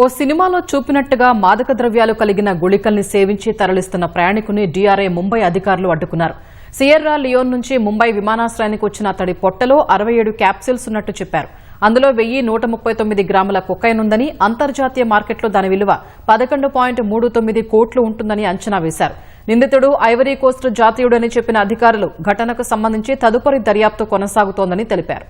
ఓ సినిమాలో చూపినట్టుగా మాదక ద్రవ్యాలు కలిగిన గుళికల్ని సేవించి తరలిస్తున్న ప్రయాణికుని డీఆర్ఐ ముంబై అధికారులు అడ్డుకున్నారు. సియెర్రా లియోన్ నుంచి ముంబై విమానాశ్రయానికి వచ్చిన అతడి పొట్టలో 67 క్యాప్సూల్స్ ఉన్నట్టు చెప్పారు. అందులో 1139 గ్రాముల కొకైన్ ఉందని, అంతర్జాతీయ మార్కెట్లో దాని విలువ 11.39 కోట్లు ఉంటుందని అంచనా వేశారు. నిందితుడు ఐవరీ కోస్ట్ జాతీయుడని చెప్పిన అధికారులు ఘటనకు సంబంధించి తదుపరి దర్యాప్తు కొనసాగుతోందని తెలిపారు.